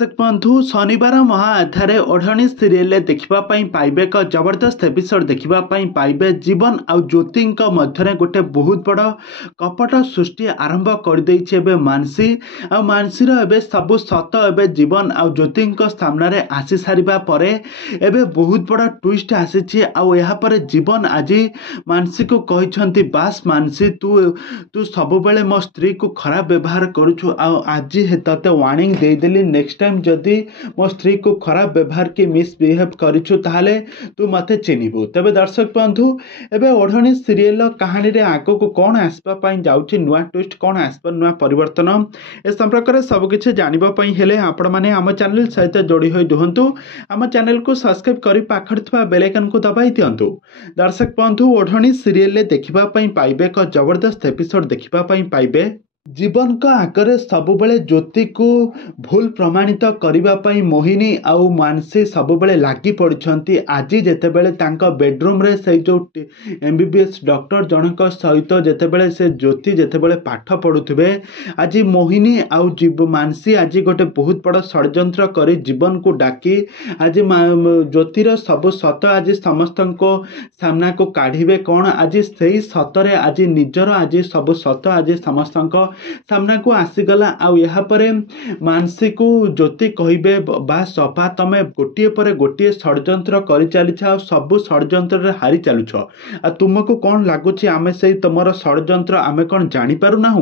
दर्शक बंधु शनिवार महाअध्याय ओढ़णी सीरियल देखा पाइबे एक जबरदस्त एपिसोड देखा पाइबे जीवन आउ ज्योति मध्य गोटे बहुत बड़ कपट सृष्टि आरंभ कर मानसी आ मानसी सब सत एवं जीवन आउ ज्योति सामने आसी सारिबा परे एबे बहुत बड़ ट्विस्ट आसी आपर जीवन आज मानसी को कहते बास मानसी तू तू सब मो स्त्री को खराब व्यवहार करुछु आज ते वार्निंग देदेली नेक्स्ट टाइम जदि मो स्त्री को खराब व्यवहार की मिसबिहेव करिछु ताहले तू मते चिन्हबू। तबे दर्शक बंधु एबे ओढ़णी सीरियल कहानी रे आगो को कौन आसपा पई जाउछि नुआ ट्विस्ट कौन आसपा नुआ परिवर्तन ए संपर्क रे सब किछि जानिबा पई हेले आपण माने हम चैनल सहित जोड़ी होई दुहंतु हम चैनल को सब्सक्राइब करि पाखरथवा बेल आइकन को दबाई दियंतु। दर्शक बंधु ओढ़णी सीरियल ले देखिबा पई पाइबे एक जबरदस्त एपिसोड देखिबा पई पाइबे जीवन का आगे सबुबले ज्योति को भूल प्रमाणित करने मोहिनी आउ मानसी सबुबले लगी पड़ती। आज जितेबले बेडरूम रे से जो एमबीबीएस डॉक्टर जनक सहित जितेबले से ज्योति जितेबले पाठ पढ़ुवे आज मोहिनी आउ मानसी आज गोटे बहुत बड़ षड्यंत्र कर जीवन को डाकी आज ज्योतिर सब सत आज समस्त सामना को काढ़े कौन आज से ही सतरे आज निजर आज सब सत आज समस्त सामना को आसीगला आउे मानसी को ज्योति कहे बा सफा तमे गोटे पर गोटे षड्यंत्र कर चली सब षड्यंत्र हारी चलुछ आ तुमको कौन लगुच आमे से तुम षड्यंत्र आमे कौन जापर ना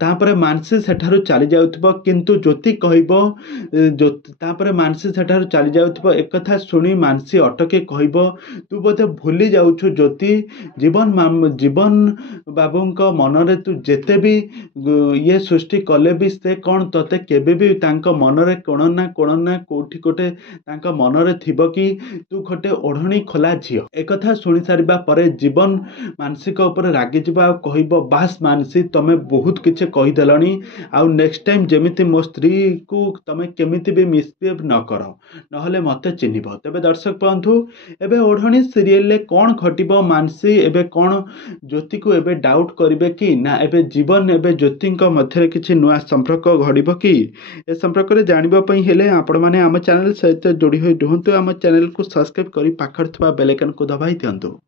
तापर मानसी सेठारु चली जाउथबो किंतु ज्योति कहब मानसी सेठारु चली जाउथबो एक कथा सुनी मानसी अटके कहब तू बोधे भूली जाउछु ज्योति जीवन बाबू मनरे तू जेते भी ये सृष्टि कले भी से कौन तोते केबे भी तांको मनरे कोण ना कोठी कोटे तांको मनरे थिबो कि तू गोटे ओढ़णी खोला झियो। एक कथा सुनी सारिबा परे जीवन मानसिक ऊपर रागी जिबा आ कहइबो बास मानसी तमे बहुत किछ कहि देलनी आ नेक्स्ट टाइम जेमिति मो स्त्री को तमे केमिति भी मिसबिहेव न करो नहले मते चिन्हिबो। तबे दर्शक बंधु एबे ओढ़णी सीरियल ले कौन घटिबो मानसी एबे कौन ज्योति को एबे डाउट करिबे कि ना एबे जीवन एबे ज्योति मध्य किसी नुआ संपर्क घड़ब कि ए संपर्क में जानबा पई हेले आपण माने आम चैनल सहित जोड़ी होई रुहंतु। आम चैनल को सब्सक्राइब करी पाखर थवा बेल आइकन को दबाई दियंतु।